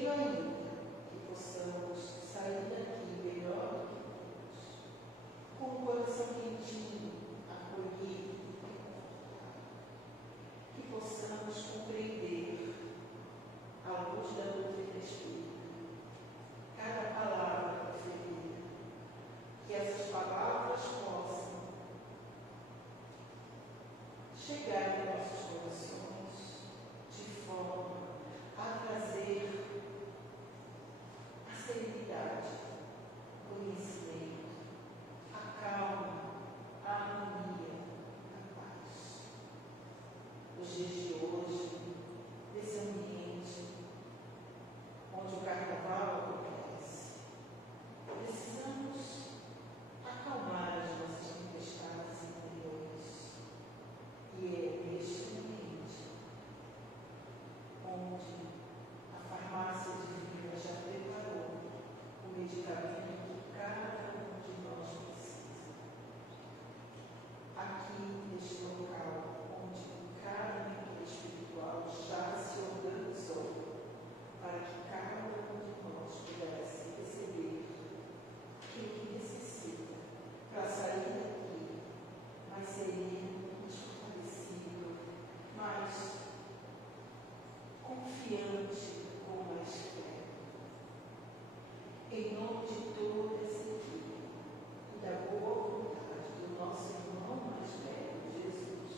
digo ainda que possamos sair daqui melhor do que hoje, com o coração quentinho, acolhido e confortável. Que possamos compreender, à luz da doutrina espírita, cada palavra proferida, que essas palavras possam chegar em nossos corações de forma a trazer a serenidade, o conhecimento, a calma, a harmonia, a paz. Os dias de hoje, desse ambiente onde o carnaval acontece, precisamos acalmar as nossas tempestades interiores. E é neste ambiente onde a farmácia divina já preparou o medicamento que cada um de nós precisa. Aqui, neste local, onde cada mentor espiritual já se organizou para que cada um de nós pudesse receber aquilo que necessita para sair daqui mais sereno, mais fortalecido, mais confiante, com mais fé. Em nome de toda essa equipe e da boa vontade do nosso irmão mais velho, Jesus,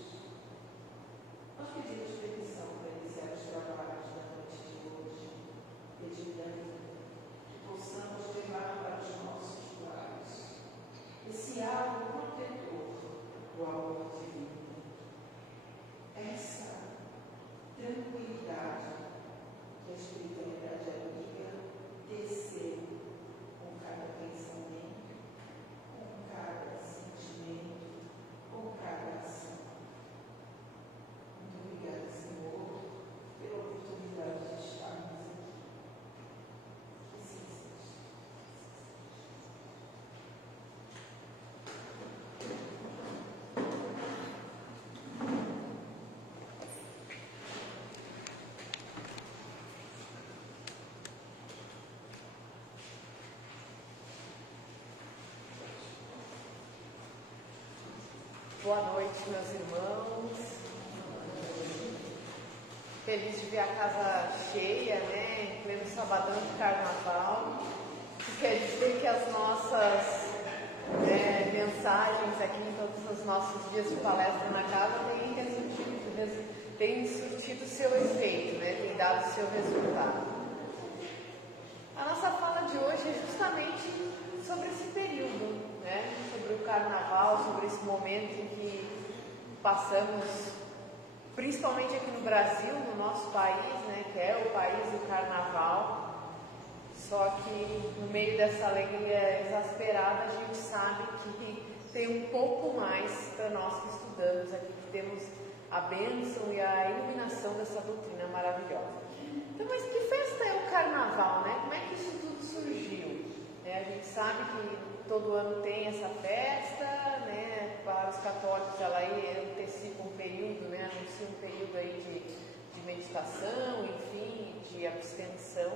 nós pedimos permissão para iniciar os trabalhos da noite de hoje, pedindo ainda que possamos levar para os nossos lares esse halo protetor do amor divino, essa tranquilidade que a espiritualidade amiga desceu com cada pensamento, com cada sentimento, com cada ação. Muito obrigada, Senhor, pela oportunidade de estarmos aqui. Que assim seja. Boa noite, meus irmãos. Feliz de ver a casa cheia, né? Em pleno sabadão de carnaval. Isso quer dizer que as nossas mensagens aqui em todos os nossos dias de palestra na casa têm surtido seu efeito, né? Tem dado seu resultado. A nossa fala de hoje é justamente sobre esse período, né? Sobre o carnaval, sobre esse momento em que passamos, principalmente aqui no Brasil, no nosso país, né? Que é o país do carnaval. Só que no meio dessa alegria exasperada, a gente sabe que tem um pouco mais para nós que estudamos aqui, que temos a bênção e a iluminação dessa doutrina maravilhosa. Então, mas que festa é o carnaval, né? Como é que isso tudo surgiu? A gente sabe que todo ano tem essa festa, né? Para os católicos ela aí antecipa um período, né? Anuncia um período aí de meditação, enfim, de abstenção.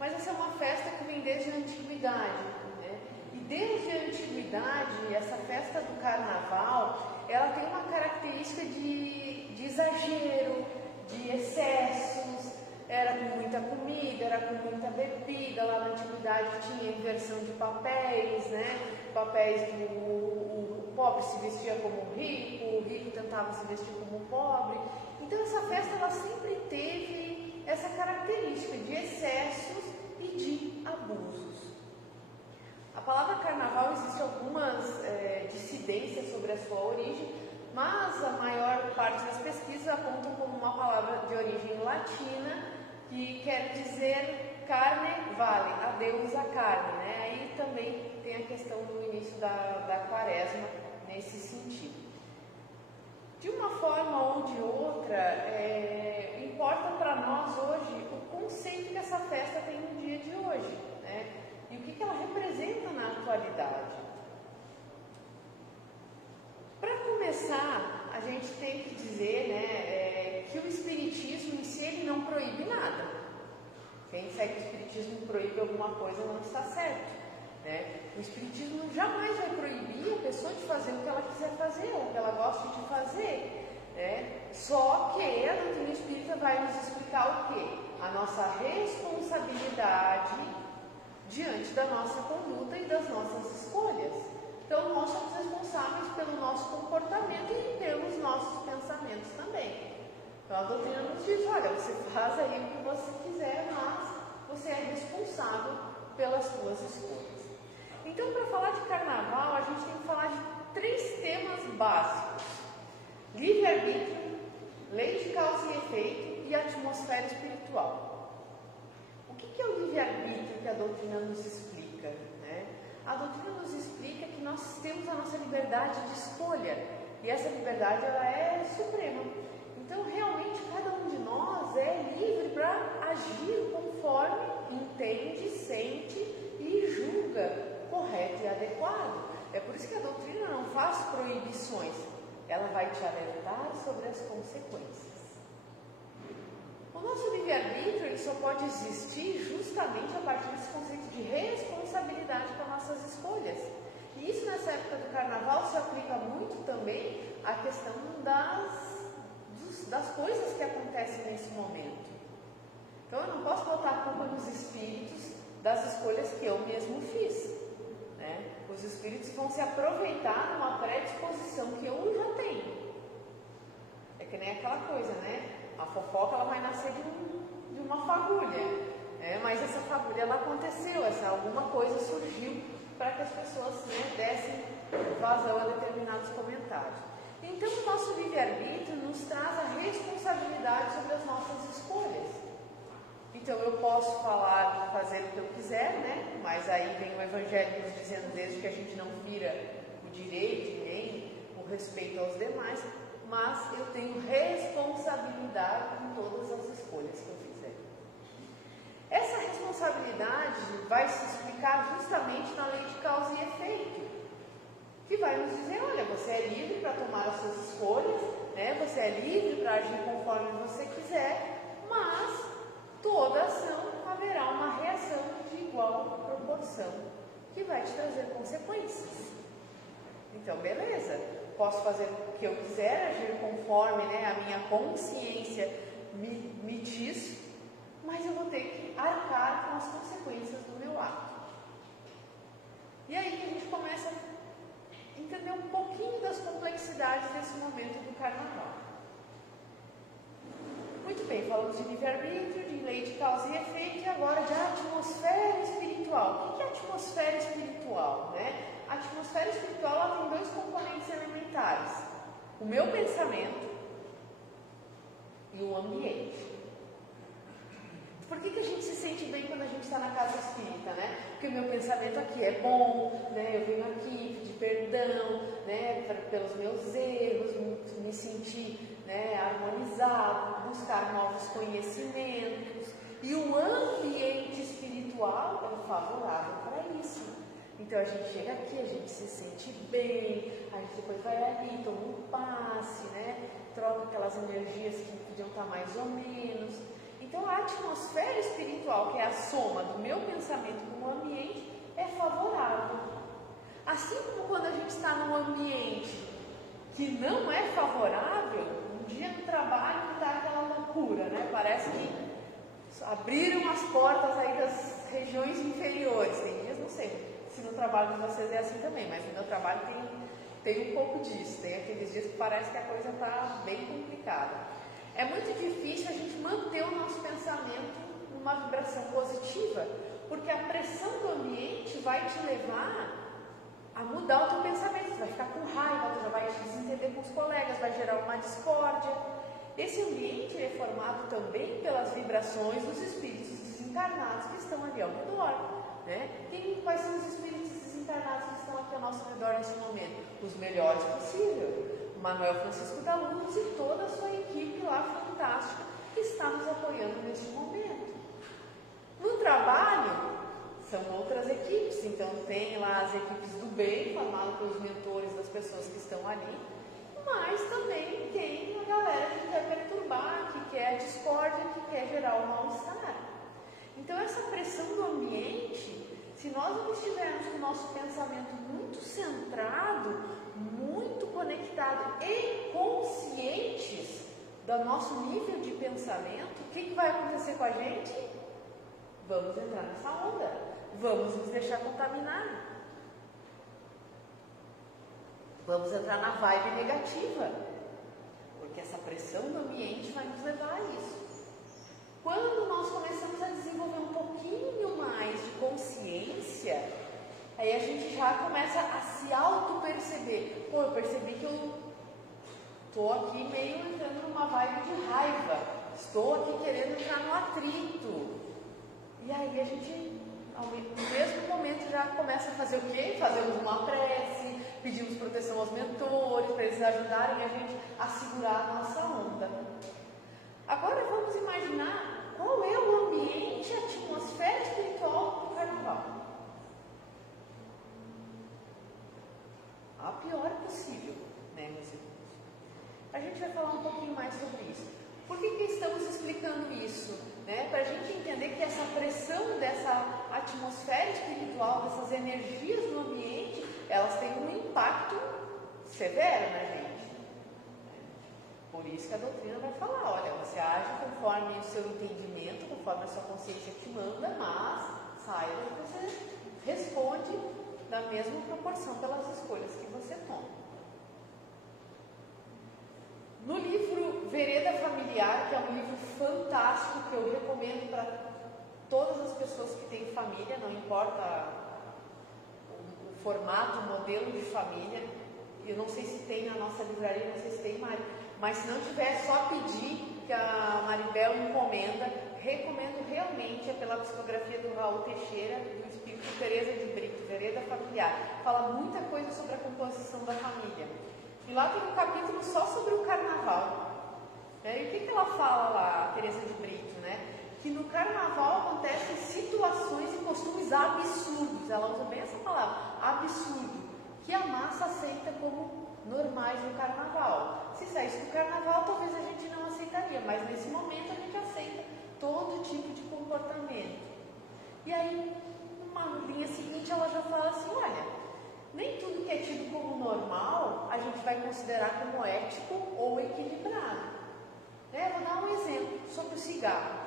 Mas essa é uma festa que vem desde a antiguidade, né? E desde a antiguidade, essa festa do carnaval, ela tem uma característica de exagero, de excessos. Era com muita comida, era com muita bebida. Lá na antiguidade tinha inversão de papéis, né? Papéis que o pobre se vestia como o rico tentava se vestir como o pobre. Então essa festa ela sempre teve essa característica de excessos e de abusos. A palavra carnaval, existe algumas dissidências sobre a sua origem, mas a maior parte das pesquisas apontam como uma palavra de origem latina, que quer dizer carne vale, a deusa carne, né? Aí também tem a questão do início da quaresma nesse sentido. De uma forma ou de outra, importa para nós hoje o conceito que essa festa tem no dia de hoje, né? E o que ela representa na atualidade. Para começar, a gente tem que dizer, né, que o Espiritismo em si ele não proíbe nada. Quem disser que o Espiritismo proíbe alguma coisa não está certo. Né? O Espiritismo jamais vai proibir a pessoa de fazer o que ela quiser fazer, ou o que ela gosta de fazer. Né? Só que a doutrina espírita vai nos explicar o quê? A nossa responsabilidade diante da nossa conduta e das nossas escolhas. Então, nós somos responsáveis pelo nosso comportamento e pelos nossos pensamentos também. Então, a doutrina nos diz, olha, você faz aí o que você quiser, mas você é responsável pelas suas escolhas. Então, para falar de carnaval, a gente tem que falar de 3 temas básicos: livre-arbítrio, lei de causa e efeito e atmosfera espiritual. O que é o livre-arbítrio que a doutrina nos explica? Né? A doutrina nos explica que nós temos a nossa liberdade de escolha, e essa liberdade ela é suprema. Então, realmente, cada um de nós é livre para agir conforme entende, sente e julga correto e adequado. É por isso que a doutrina não faz proibições, ela vai te alertar sobre as consequências. O nosso livre-arbítrio ele só pode existir justamente a partir desse conceito de responsabilidade com as nossas escolhas. E isso, nessa época do carnaval, se aplica muito também à questão das coisas que acontecem nesse momento. Então, eu não posso botar a culpa nos espíritos das escolhas que eu mesmo fiz. Né? Os espíritos vão se aproveitar de uma predisposição que eu já tenho. É que nem aquela coisa, né? A fofoca ela vai nascer de uma fagulha, né? Mas essa fagulha ela aconteceu, alguma coisa surgiu para que as pessoas, né, dessem vazão a determinados comentários. Então, o nosso livre-arbítrio nos traz a responsabilidade sobre as nossas escolhas. Então, eu posso falar, fazer o que eu quiser, né? Mas aí vem o Evangelho nos dizendo desde que a gente não fira o direito, nem o respeito aos demais, mas eu tenho responsabilidade em todas as escolhas que eu fizer. Essa responsabilidade vai se explicar justamente na lei de causa e efeito, que vai nos dizer, olha, você é livre para tomar as suas escolhas, né? Você é livre para agir conforme você quiser, mas toda ação haverá uma reação de igual proporção, que vai te trazer consequências. Então, beleza, posso fazer o que eu quiser, agir conforme, né, a minha consciência me diz, mas eu vou ter que arcar com as consequências do meu ato. E aí que a gente começa a entender um pouquinho das complexidades desse momento do carnaval. Muito bem, falamos de livre-arbítrio, de lei de causa e efeito, e agora de atmosfera espiritual. O que é atmosfera espiritual? Né? A atmosfera espiritual ela tem 2 componentes elementares: o meu pensamento e o ambiente. Por que a gente se sente bem quando a gente está na casa espírita, né? Porque o meu pensamento aqui é bom, né? Eu venho aqui pedir perdão, né? Pelos meus erros, me sentir, né, harmonizado, buscar novos conhecimentos. E o ambiente espiritual é favorável para isso. Então a gente chega aqui, a gente se sente bem, a gente depois vai ali, toma um passe, né? Troca aquelas energias que podiam estar mais ou menos. Então a atmosfera espiritual, que é a soma do meu pensamento com o ambiente, é favorável. Assim como quando a gente está num ambiente que não é favorável, um dia no trabalho está aquela loucura, né? Parece que abriram as portas aí das regiões inferiores. Tem dias, não sei se no trabalho de vocês é assim também, mas no meu trabalho tem um pouco disso. Tem aqueles dias que parece que a coisa está bem complicada. É muito difícil a gente manter o nosso pensamento numa vibração positiva, porque a pressão do ambiente vai te levar a mudar o teu pensamento. Você vai ficar com raiva, você já vai se desentender com os colegas, vai gerar uma discórdia. Esse ambiente é formado também pelas vibrações dos espíritos desencarnados que estão ali ao redor. Né? Quais são os espíritos desencarnados que estão aqui ao nosso redor nesse momento? Os melhores possível. Manuel Francisco da Luz e toda a sua equipe lá fantástica que está nos apoiando neste momento. No trabalho, são outras equipes, então tem lá as equipes do bem, formadas pelos mentores das pessoas que estão ali, mas também tem a galera que quer perturbar, que quer a discórdia, que quer gerar o mal-estar. Então essa pressão do ambiente, se nós não estivermos com o nosso pensamento muito centrado, muito conectado e conscientes do nosso nível de pensamento, o que vai acontecer com a gente? Vamos entrar nessa onda, vamos nos deixar contaminar, vamos entrar na vibe negativa, porque essa pressão do ambiente vai nos levar a isso. Quando nós começamos a desenvolver um pouquinho mais de consciência, aí a gente já começa a se auto-perceber. Pô, eu percebi que eu estou aqui meio entrando numa vibe de raiva, estou aqui querendo entrar no atrito. E aí a gente, no mesmo momento, já começa a fazer o quê? Fazemos uma prece, pedimos proteção aos mentores, para eles ajudarem a gente a segurar a nossa onda. Agora vamos imaginar qual é o ambiente, a atmosfera espiritual do carnaval. A pior possível, né, meus irmãos? A gente vai falar um pouquinho mais sobre isso. Por que estamos explicando isso? Né? Para a gente entender que essa pressão dessa atmosfera espiritual, dessas energias no ambiente, elas têm um impacto severo na gente. Por isso que a doutrina vai falar, olha, você age conforme o seu entendimento, conforme a sua consciência te manda, mas saiba que você responde da mesma proporção pelas escolhas que você toma. No livro Vereda Familiar, que é um livro fantástico, que eu recomendo para todas as pessoas que têm família, não importa o formato, o modelo de família, eu não sei se tem na nossa livraria, não sei se tem, Mari, mas se não tiver, é só pedir que a Maribel encomenda. Recomendo realmente, é pela psicografia do Raul Teixeira, do Espírito Teresa de Brito, Vereda Familiar. Fala muita coisa sobre a composição da família. E lá tem um capítulo só sobre o carnaval. E o que ela fala lá, a Teresa de Brito, né? Que no carnaval acontecem situações e costumes absurdos. Ela usa bem essa palavra, absurdo, que a massa aceita como normais no carnaval. Se saísse do carnaval, talvez a gente não aceitaria, mas nesse momento a gente aceita todo tipo de comportamento. E aí, numa linha seguinte, ela já fala assim, olha, nem tudo que é tido como normal, a gente vai considerar como ético ou equilibrado. Vou dar um exemplo sobre o cigarro.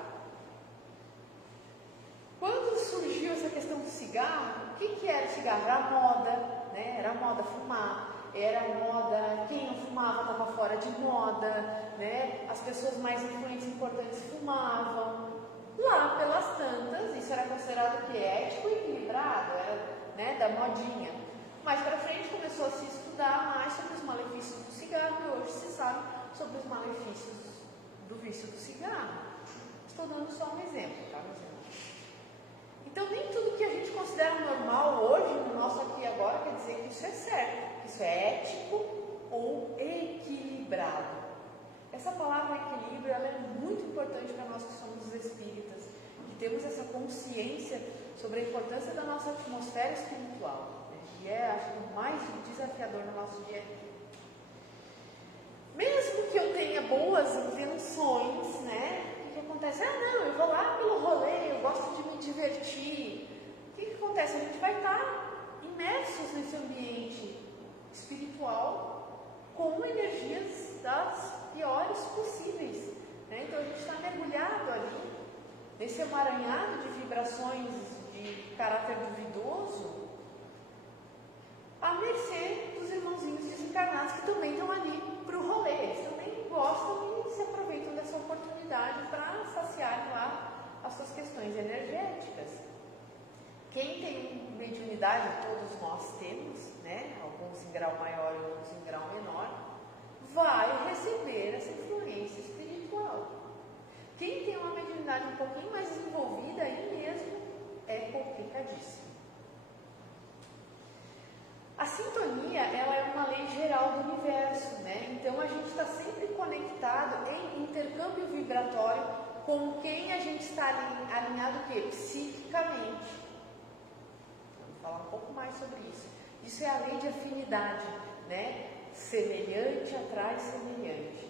Quando surgiu essa questão do cigarro, o que era o cigarro? Era moda, né? Era moda fumar. Era moda, quem não fumava estava fora de moda, né? As pessoas mais influentes e importantes fumavam. Lá pelas tantas, isso era considerado que ético e equilibrado, era, né, da modinha. Mais para frente começou a se estudar mais sobre os malefícios do cigarro e hoje se sabe sobre os malefícios do vício do cigarro. Estou dando só um exemplo, tá, meus irmãos? Então, nem tudo que a gente considera normal hoje, no nosso aqui e agora, quer dizer que isso é certo, que isso é ético ou equilibrado. Essa palavra equilíbrio, ela é muito importante para nós que somos os espíritas, que temos essa consciência sobre a importância da nossa atmosfera espiritual, né? E acho que o mais desafiador no nosso dia a dia. Mesmo que eu tenha boas intenções, né? O que acontece? Não, eu vou lá pelo rolê, eu gosto de me divertir. O que acontece? A gente vai estar imersos nesse ambiente espiritual com energias das piores possíveis, né? Então a gente está mergulhado ali, nesse emaranhado de vibrações de caráter duvidoso, à mercê dos irmãozinhos desencarnados que também estão ali para o rolê. Eles também gostam e se aproveitam dessa oportunidade para saciarem lá as suas questões energéticas. Quem tem mediunidade, todos nós temos, né? Alguns em grau maior e outros em grau menor, vai receber essa influência espiritual. Quem tem uma mediunidade um pouquinho mais desenvolvida, aí mesmo é complicadíssimo. A sintonia, ela é uma lei geral do universo, né? Então a gente está sempre conectado em intercâmbio vibratório com quem a gente está alinhado o quê? Psiquicamente. Vamos falar um pouco mais sobre isso. Isso é a lei de afinidade, né? Semelhante atrai semelhante.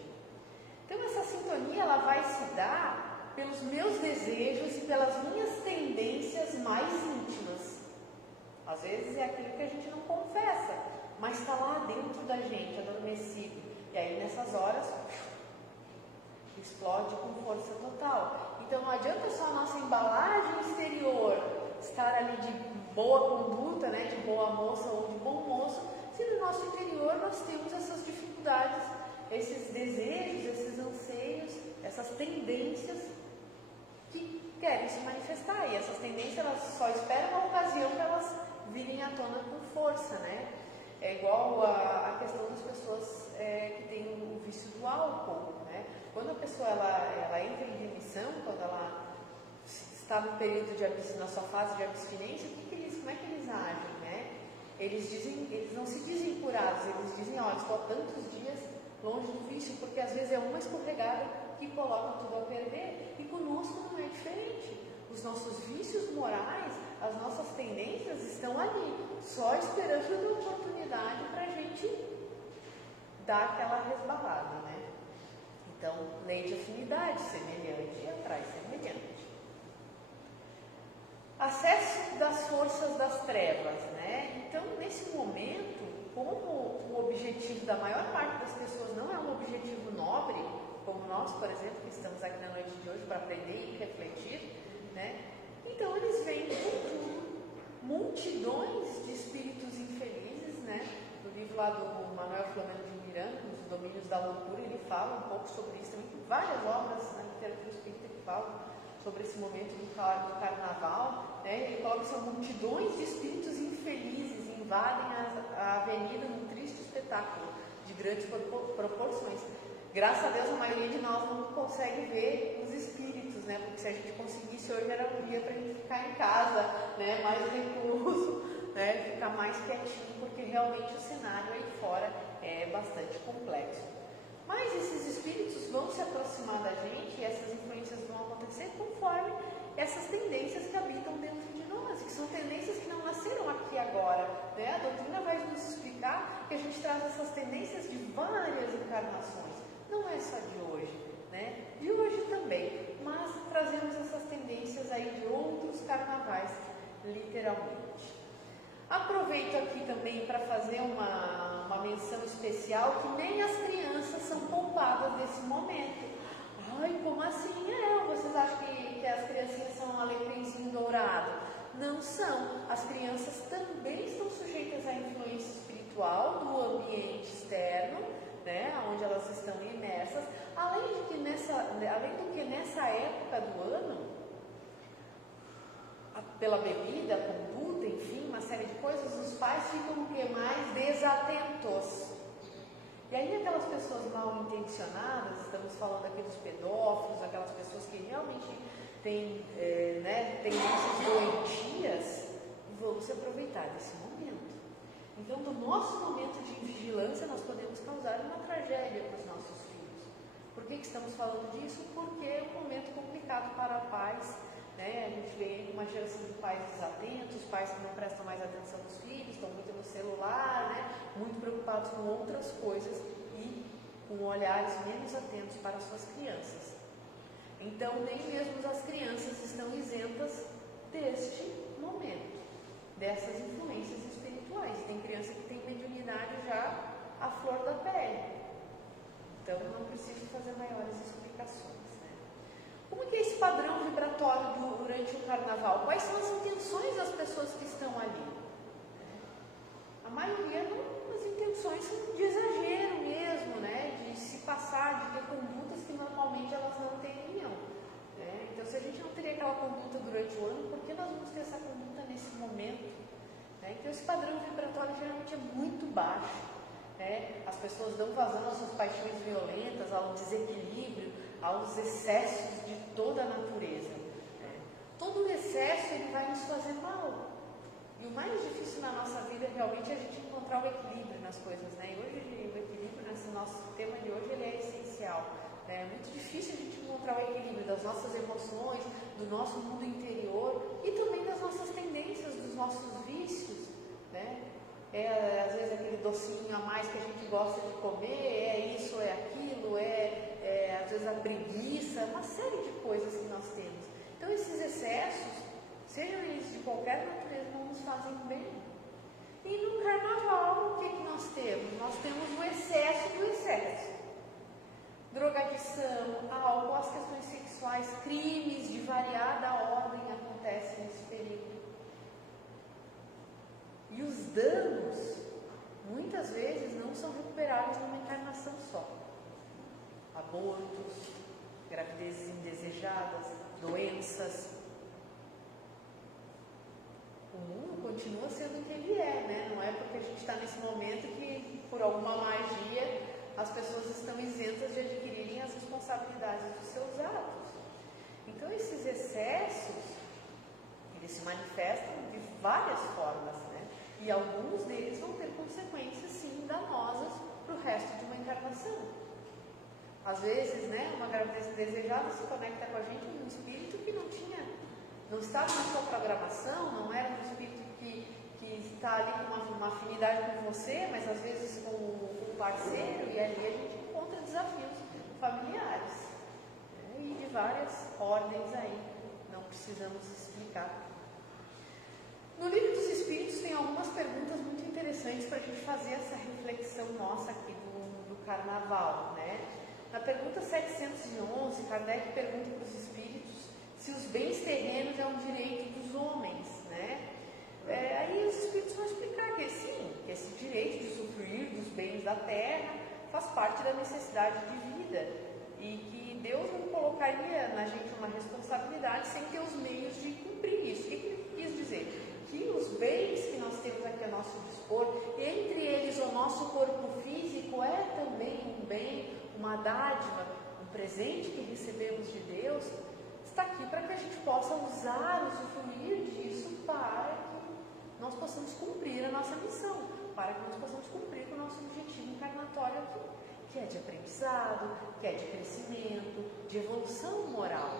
Então essa sintonia, ela vai se dar pelos meus desejos e pelas minhas tendências mais íntimas. Às vezes é aquilo que a gente não confessa, mas está lá dentro da gente, adormecido. E aí nessas horas explode com força total. Então não adianta só a nossa embalagem exterior estar ali de boa conduta, né, de boa moça ou de bom moço, se no nosso interior nós temos essas dificuldades, esses desejos, esses anseios, essas tendências que querem se manifestar. E essas tendências elas só esperam uma ocasião para elas virem à tona com força, né? É igual a questão das pessoas que têm o vício do álcool, né? Quando a pessoa ela entra em remissão, quando ela está no período na sua fase de abstinência, como é que eles agem, né? Eles não se dizem curados, eles dizem, olha, estou há tantos dias longe do vício, porque às vezes é uma escorregada que coloca tudo a perder, e conosco não é diferente. Os nossos vícios morais, as nossas tendências estão ali, só esperando a oportunidade para a gente dar aquela resbalada, né? Então, lei de afinidade, semelhante atrai semelhante. Acesso das forças das trevas, né? Então, nesse momento, como o objetivo da maior parte das pessoas não é um objetivo nobre, como nós, por exemplo, que estamos aqui na noite de hoje para aprender e refletir, né? Então, eles vêm com multidões de espíritos infelizes, né? No livro lá do Manuel Filomeno de Miranda, Os Domínios da Loucura, ele fala um pouco sobre isso, também tem várias obras na literatura espírita que falam sobre esse momento do carnaval, né? Ele coloca que são multidões de espíritos infelizes invadem a avenida num triste espetáculo de grandes proporções. Graças a Deus a maioria de nós não consegue ver os espíritos, né? Porque se a gente conseguisse hoje era um dia para a gente ficar em casa, né? Mais recluso, né? Ficar mais quietinho, porque realmente o cenário aí fora é bastante complexo. Mas esses espíritos vão se aproximar da gente e essas influências vão acontecer conforme essas tendências que habitam dentro de nós, que são tendências que não nasceram aqui agora, né? A doutrina vai nos explicar que a gente traz essas tendências de várias encarnações, não é só de hoje, né? De hoje também, mas trazemos essas tendências aí de outros carnavais, literalmente. Aproveito aqui também para fazer uma menção especial que nem as crianças são poupadas desse momento. Ai, como assim? Vocês acham que as criancinhas são um alecrimzinho dourado? Não são. As crianças também estão sujeitas à influência espiritual do ambiente externo, né, onde elas estão imersas. Além do que nessa época do ano, pela bebida, conduta, enfim, uma série de coisas, os pais ficam o que mais desatentos. E aí aquelas pessoas mal intencionadas, estamos falando aqui dos pedófilos, aquelas pessoas que realmente têm tendências doentias, vão se aproveitar desse momento. Então, do nosso momento de vigilância, nós podemos causar uma tragédia para os nossos filhos. Por que estamos falando disso? Porque é um momento complicado para pais, né? A gente vê uma geração de pais desatentos, pais que não prestam mais atenção nos filhos, estão muito no celular, né? Muito preocupados com outras coisas e com olhares menos atentos para as suas crianças. Então, nem mesmo as crianças estão isentas deste momento, dessas influências espirituais. Tem criança que tem mediunidade já à flor da pele. Então, não preciso fazer maiores explicações. Como que é esse padrão vibratório durante o carnaval? Quais são as intenções das pessoas que estão ali? A maioria as intenções são de exagero mesmo, né? De se passar, de ter condutas que normalmente elas não teriam, né? Então, se a gente não teria aquela conduta durante o ano, por que nós vamos ter essa conduta nesse momento? Né? Então, esse padrão vibratório geralmente é muito baixo, né? As pessoas dão vazão às suas paixões violentas, ao desequilíbrio, aos excessos de toda a natureza. Todo o excesso ele vai nos fazer mal. E o mais difícil na nossa vida realmente é a gente encontrar o equilíbrio nas coisas, né? E hoje o equilíbrio nesse nosso tema de hoje ele é essencial. É muito difícil a gente encontrar o equilíbrio das nossas emoções, do nosso mundo interior e também das nossas tendências, dos nossos vícios, né? Às vezes aquele docinho a mais que a gente gosta de comer, é isso, é aquilo, às vezes a preguiça, uma série de coisas que nós temos. Então esses excessos, sejam eles de qualquer natureza, não nos fazem bem. E no carnaval, o que nós temos? Nós temos o excesso do excesso. Drogadição, álcool, as questões sexuais, crimes de variada ordem acontecem nesse período. E os danos, muitas vezes, não são recuperáveis numa encarnação só. Abortos, gravidezes indesejadas, doenças. O mundo continua sendo o que ele é, né? Não é porque a gente está nesse momento que, por alguma magia, as pessoas estão isentas de adquirirem as responsabilidades dos seus atos. Então, esses excessos, eles se manifestam de várias formas, né? E alguns deles vão ter consequências, sim, danosas para o resto de uma encarnação. Às vezes, né, uma gravidez desejada se conecta com a gente num espírito que não estava na sua programação, não era um espírito que está ali com uma afinidade com você, mas às vezes com o parceiro, e ali a gente encontra desafios familiares, né, e de várias ordens aí, não precisamos explicar. No Livro dos Espíritos tem algumas perguntas muito interessantes para a gente fazer essa reflexão nossa aqui do carnaval, né? Na pergunta 711, Kardec pergunta para os espíritos se os bens terrenos é um direito dos homens, né? Aí os espíritos vão explicar que sim, que esse direito de usufruir dos bens da terra faz parte da necessidade de vida e que Deus não colocaria na gente uma responsabilidade sem ter os meios de cumprir isso. O que ele quis dizer? Que os bens que nós temos aqui a nosso dispor, entre eles o nosso corpo físico é também um bem, uma dádiva, um presente que recebemos de Deus, está aqui para que a gente possa usar, usufruir disso para que nós possamos cumprir a nossa missão, para que nós possamos cumprir com o nosso objetivo encarnatório aqui, que é de aprendizado, que é de crescimento, de evolução moral,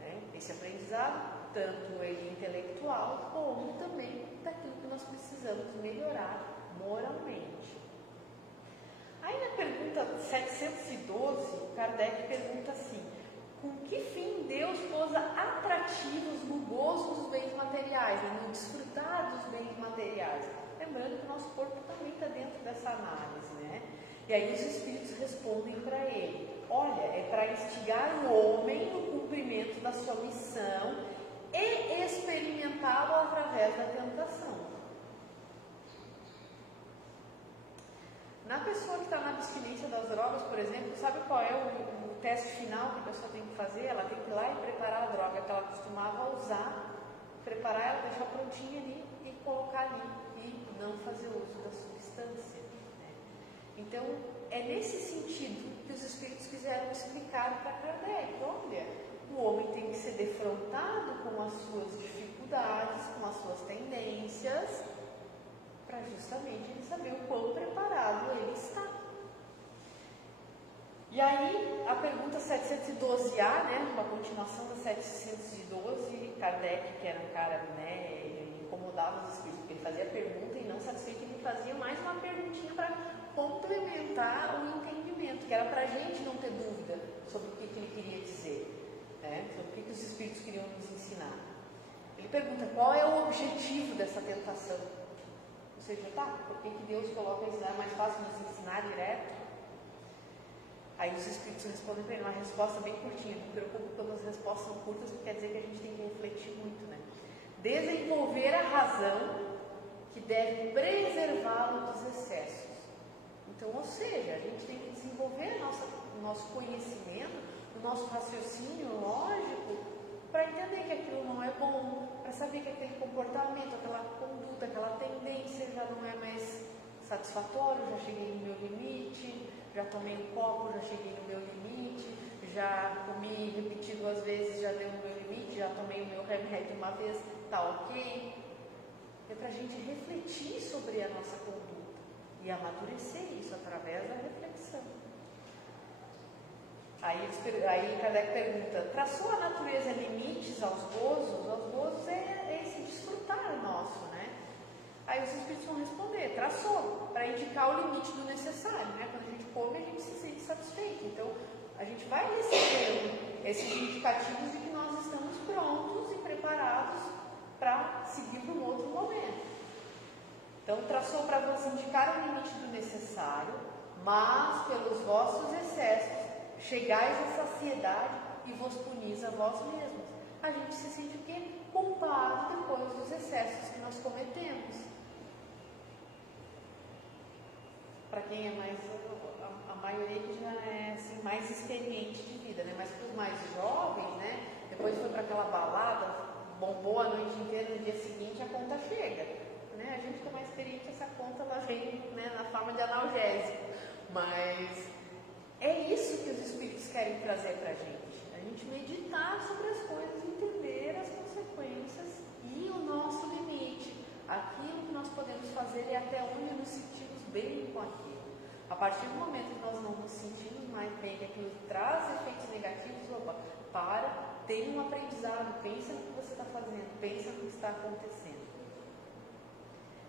né? Esse aprendizado, tanto ele intelectual, como também daquilo que nós precisamos melhorar moralmente. Aí na pergunta 712, Kardec pergunta assim: com que fim Deus pôs atrativos no gozo dos bens materiais, no desfrutar dos bens materiais? Lembrando que o nosso corpo também está dentro dessa análise, né? E aí os espíritos respondem para ele: olha, é para instigar o homem no cumprimento da sua missão e experimentá-lo através da tentação. Na pessoa que está na abstinência das drogas, por exemplo, sabe qual é o teste final que a pessoa tem que fazer? Ela tem que ir lá e preparar a droga que ela costumava usar, preparar ela, deixar prontinha ali e colocar ali e não fazer uso da substância, né? Então, é nesse sentido que os espíritos quiseram explicar para Kardec: olha, o homem tem que ser defrontado com as suas dificuldades, com as suas tendências, para justamente ele saber o quão preparado ele está. E aí, a pergunta 712A, né, uma continuação da 712, Kardec, que era um cara, né, ele incomodava os espíritos, porque ele fazia pergunta e não satisfeito, ele fazia mais uma perguntinha para complementar o entendimento, que era para a gente não ter dúvida sobre o que ele queria dizer, né, sobre o que os espíritos queriam nos ensinar. Ele pergunta: qual é o objetivo dessa tentação? Ou seja, por que Deus coloca isso? Não é mais fácil nos ensinar direto? Aí os espíritos respondem para ele uma resposta bem curtinha. Não me preocupo quando as respostas são curtas, porque quer dizer que a gente tem que refletir muito, né? Desenvolver a razão que deve preservá-lo dos excessos. Então, ou seja, a gente tem que desenvolver o nosso conhecimento, o nosso raciocínio lógico, para entender que aquilo não é bom, para saber que aquele comportamento, aquela conduta, aquela tendência já não é mais satisfatório, já cheguei no meu limite, já tomei um copo, já cheguei no meu limite, já comi repetido 2 vezes, já deu no meu limite, já tomei o meu remédio uma vez, tá ok? É para a gente refletir sobre a nossa conduta e amadurecer isso através da reflexão. Aí Kardec pergunta: traçou a natureza limites aos gozos? Aos gozos é esse desfrutar nosso, né? Aí os espíritos vão responder: traçou, para indicar o limite do necessário, né? Quando a gente come, a gente se sente satisfeito. Então, a gente vai recebendo esses indicativos de que nós estamos prontos e preparados para seguir para um outro momento. Então, traçou para vos indicar o limite do necessário, mas pelos vossos excessos chegais à saciedade e vos punis a vós mesmos. A gente se sente o quê? Culpado depois dos excessos que nós cometemos. Para quem é mais, a maioria que já é assim, mais experiente de vida, né? Mas para os mais jovens, né? Depois foi para aquela balada, bombou a noite inteira, no dia seguinte a conta chega, né? A gente que é mais experiente, essa conta ela vem, né, na forma de analgésico, mas é isso que os Espíritos querem trazer para a gente meditar sobre as coisas, entender as consequências e o nosso limite, aquilo que nós podemos fazer e até onde nos sentimos bem com aquilo. A partir do momento que nós não nos sentimos mais bem, que aquilo traz efeitos negativos, tem um aprendizado, pensa no que você está fazendo, pensa no que está acontecendo.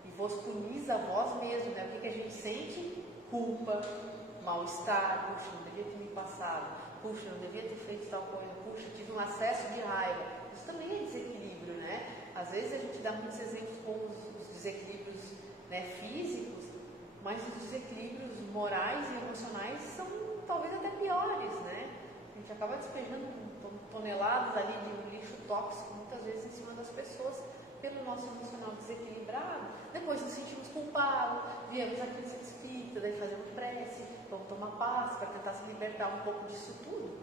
E vos punis a vós mesmo, né? O que a gente sente? Culpa, mal-estar, puxa, não devia ter me passado, puxa, não devia ter feito tal coisa, puxa, tive um acesso de raiva. Isso também é desequilíbrio, né? Às vezes a gente dá muitos exemplos com os desequilíbrios, né, físicos, mas os desequilíbrios morais e emocionais são talvez até piores, né? A gente acaba despejando toneladas ali de um lixo tóxico, muitas vezes em cima das pessoas, pelo nosso emocional desequilibrado. Depois nos sentimos culpados, viemos aqui no centro espírita, daí fazemos prece, vamos tomar paz para tentar se libertar um pouco disso tudo.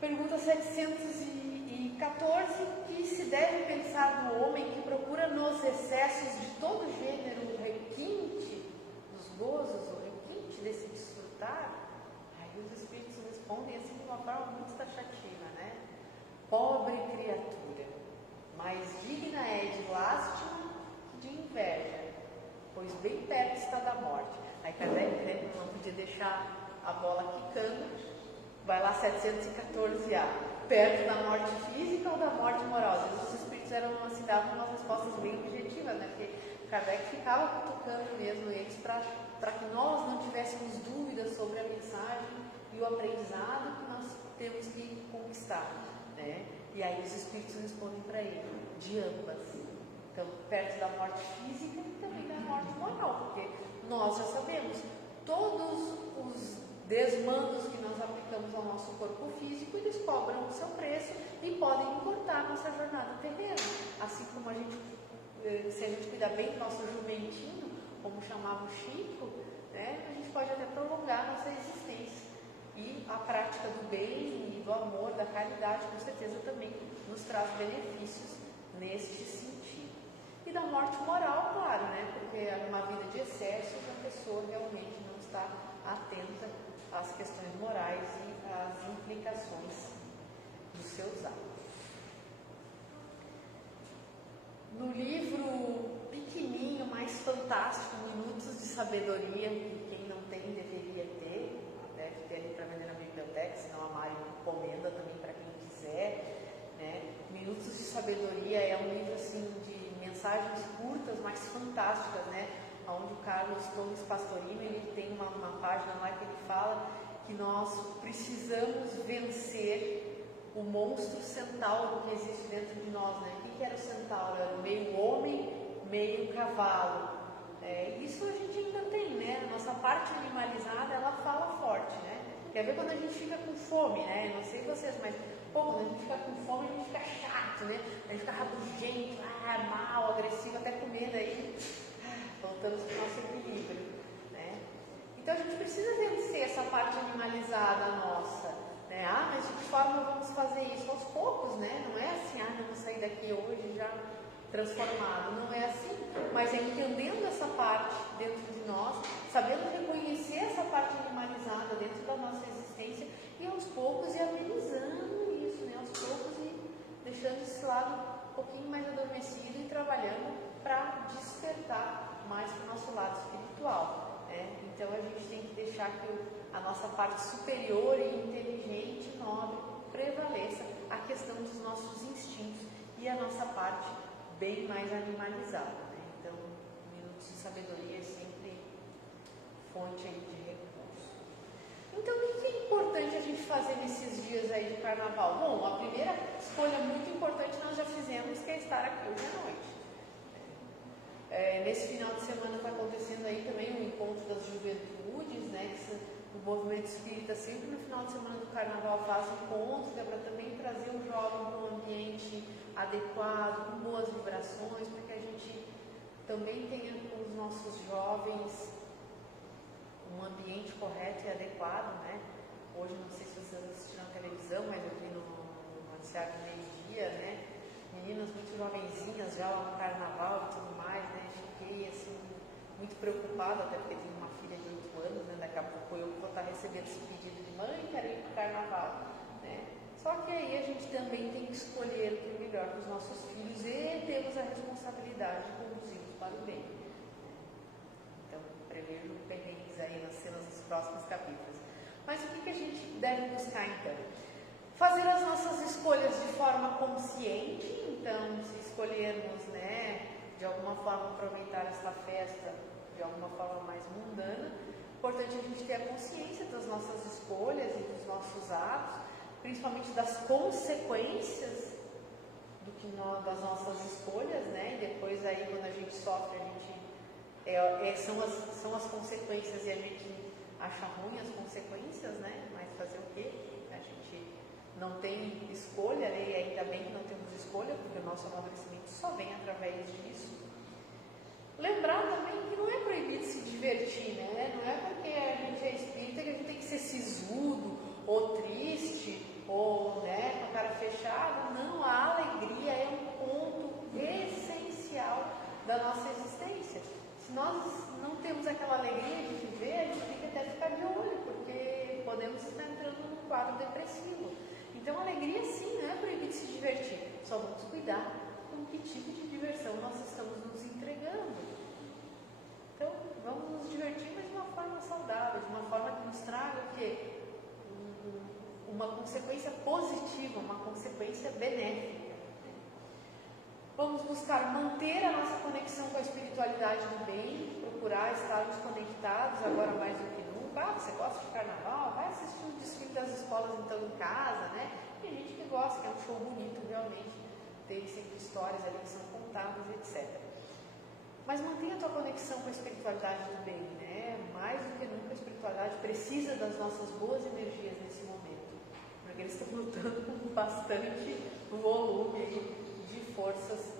Pergunta 714, que se deve pensar no homem que procura nos excessos de todo gênero o requinte dos gozos, o requinte desse desfrutar? Aí os Espíritos respondem assim de uma forma muito taxativa, né? Pobre criatura, mais digna é de lástima que de inveja, pois bem perto está da morte. Aí Kardec não podia deixar a bola quicando, vai lá 714A, perto da morte física ou da morte moral? Às vezes os Espíritos assim, davam umas respostas bem objetivas, né? Porque Kardec ficava cutucando mesmo eles para que nós não tivéssemos dúvidas sobre a mensagem e o aprendizado que nós temos que conquistar, né? E aí os Espíritos respondem para ele, de ambas. Então, perto da morte física e também da morte moral, porque nós já sabemos, todos os desmandos que nós aplicamos ao nosso corpo físico, eles cobram o seu preço e podem encurtar nossa jornada terrena. Assim como se a gente cuidar bem do nosso jumentinho, como chamava o Chico, né, a gente pode até prolongar a nossa existência. E a prática do bem e do amor, da caridade, com certeza também nos traz benefícios neste sentido. E da morte moral, claro, né, porque numa vida de excessos a pessoa realmente não está atenta às questões morais e às implicações dos seus atos. No livro pequenininho, mais fantástico, Minutos de Sabedoria, que quem não tem deveria ter, deve ter ali para vender na biblioteca, senão a Mari encomenda também para quem quiser, né? Minutos de Sabedoria é um livro assim de mensagens curtas, mas fantásticas, né? Onde o Carlos Torres Pastorino, ele tem uma página lá que ele fala que nós precisamos vencer o monstro centauro que existe dentro de nós, né? O que era o centauro? Era meio homem, meio cavalo. Isso a gente ainda tem, né? A nossa parte animalizada, ela fala forte, né? Quer ver quando a gente fica com fome, né? Eu não sei vocês, mas quando a gente fica com fome, a gente fica chato, né? A gente fica rabugento, mal, agressivo, até comer daí. Voltamos para o nosso equilíbrio, né? Então a gente precisa vencer essa parte animalizada nossa, né? Mas de que forma vamos fazer isso? Aos poucos, né? Não é assim, não vou sair daqui hoje já transformado. Não é assim, mas é entendendo essa parte dentro de nós, sabendo reconhecer essa parte animalizada dentro da nossa existência e aos poucos ir amenizando isso, né? Aos poucos e deixando esse lado um pouquinho mais adormecido e trabalhando para despertar mais para o nosso lado espiritual, né? Então a gente tem que deixar que a nossa parte superior e inteligente, nobre, prevaleça a questão dos nossos instintos e a nossa parte bem mais animalizada, né? Então, Minutos de Sabedoria é sempre fonte aí de recurso. Então, o que é importante a gente fazer nesses dias aí de carnaval? Bom, a primeira escolha muito importante nós já fizemos, que é estar aqui hoje à noite. Nesse final de semana está acontecendo aí também o encontro das juventudes, né? O movimento espírita sempre no final de semana do carnaval faz encontros, para também trazer o jovem para um ambiente adequado, com boas vibrações, para que a gente também tenha com os nossos jovens um ambiente correto e adequado, né? Hoje, não sei se vocês assistiram a televisão, mas eu vi no noticiário de meio-dia, né? Meninas muito jovenzinhas já lá no carnaval e tudo mais, né? Fiquei, assim, muito preocupada, até porque tenho uma filha de 8 anos, né? Daqui a pouco eu vou estar recebendo esse pedido de mãe, quero ir para o carnaval, né? Só que aí a gente também tem que escolher o que é melhor para os nossos filhos e temos a responsabilidade de conduzi-los para o bem. Então, prevejo perrengues aí nas cenas dos próximos capítulos. Mas o que a gente deve buscar então? Fazer as nossas escolhas de forma consciente. Então, se escolhermos, né, de alguma forma aproveitar esta festa de alguma forma mais mundana, importante a gente ter a consciência das nossas escolhas e dos nossos atos, principalmente das consequências das nossas escolhas, né? E depois aí quando a gente sofre, a gente são as consequências e a gente acha ruim as consequências, né? Mas fazer o quê? A gente não tem escolha, né? E ainda bem que não temos escolha, porque o nosso amadurecimento só vem através disso. Lembrar também que não é proibido se divertir, né? Não é porque a gente é espírita que a gente tem que ser sisudo, ou triste, ou, né, com a cara fechada. Não, a alegria é um ponto essencial da nossa existência. Se nós não temos aquela alegria de viver, a gente tem que até ficar de olho, porque podemos estar entrando num quadro depressivo. Então, a alegria, sim, não é proibido se divertir. Só vamos cuidar com que tipo de diversão nós estamos nos entregando. Então, vamos nos divertir, mas de uma forma saudável, de uma forma que nos traga o quê? Uma consequência positiva, uma consequência benéfica. Vamos buscar manter a nossa conexão com a espiritualidade do bem, procurar estarmos conectados agora mais do que nunca. Você gosta de carnaval? Vai assistir o desfile das escolas então em casa, né? Tem gente que gosta, que é um show bonito realmente, tem sempre histórias ali que são contadas, etc. Mas mantenha a tua conexão com a espiritualidade do bem, né? Mais do que nunca a espiritualidade precisa das nossas boas energias nesse momento, porque eles estão lutando com bastante volume aí de forças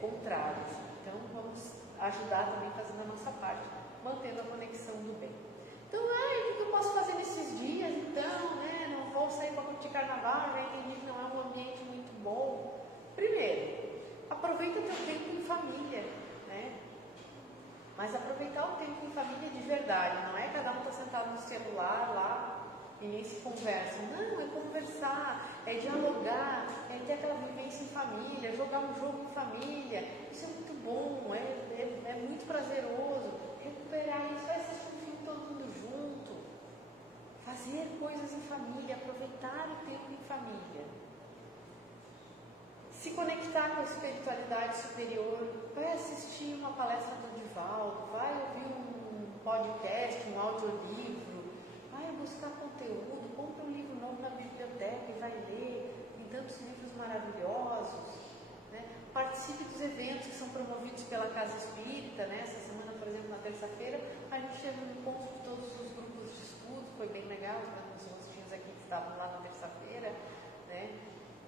contrárias. Então vamos ajudar também fazendo a nossa parte, mantendo a conexão do bem. Então, o que eu posso fazer nesses dias? Então, né? Não vou sair para curtir carnaval, já entendi que não é um ambiente muito bom. Primeiro, aproveita o teu tempo em família, né? Mas aproveitar o tempo em família de verdade, não é cada um está sentado no celular lá e nem se conversa. Não, é conversar, é dialogar, é ter aquela vivência em família, jogar um jogo em família. Isso é muito bom, é muito prazeroso. Recuperar isso, vai assistir um filme todo mundo junto. Fazer coisas em família, aproveitar o tempo em família. Se conectar com a espiritualidade superior, vai assistir uma palestra do Divaldo, vai ouvir um podcast, um audiolivro, vai buscar conteúdo, compra um livro novo na biblioteca e vai ler, tem tantos livros maravilhosos, né? Participe dos eventos que são promovidos pela Casa Espírita, né? Essa semana, por exemplo, na terça-feira, a gente teve um encontro de todos os grupos de estudo, foi bem legal, os rostinhos aqui que estavam lá na terça-feira, né?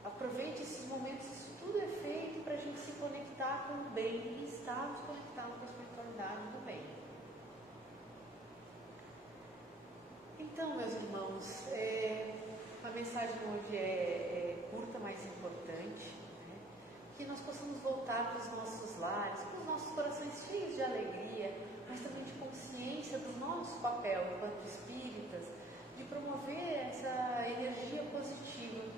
Aproveite esses momentos, isso tudo é feito para a gente se conectar com o bem e estarmos conectados com a espiritualidade do bem. Então, meus irmãos, a mensagem hoje é curta, mas importante, né? Que nós possamos voltar para os nossos lares, com os nossos corações cheios de alegria, mas também de consciência do nosso papel enquanto espíritas, de promover essa energia positiva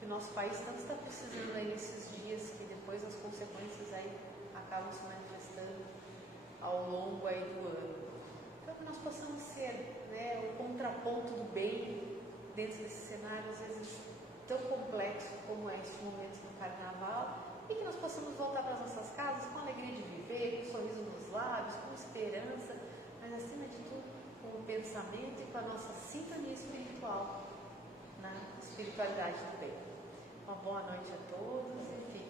que o nosso país tanto está precisando aí nesses dias, que depois as consequências aí acabam se manifestando ao longo aí do ano. Então, que nós possamos ser, né, o contraponto do bem dentro desse cenário, às vezes tão complexo como é este momento no Carnaval, e que nós possamos voltar para as nossas casas com alegria de viver, com um sorriso nos lábios, com esperança, mas acima de tudo, com o pensamento e com a nossa sintonia espiritual na espiritualidade do bem. Uma boa noite a todos e fiquem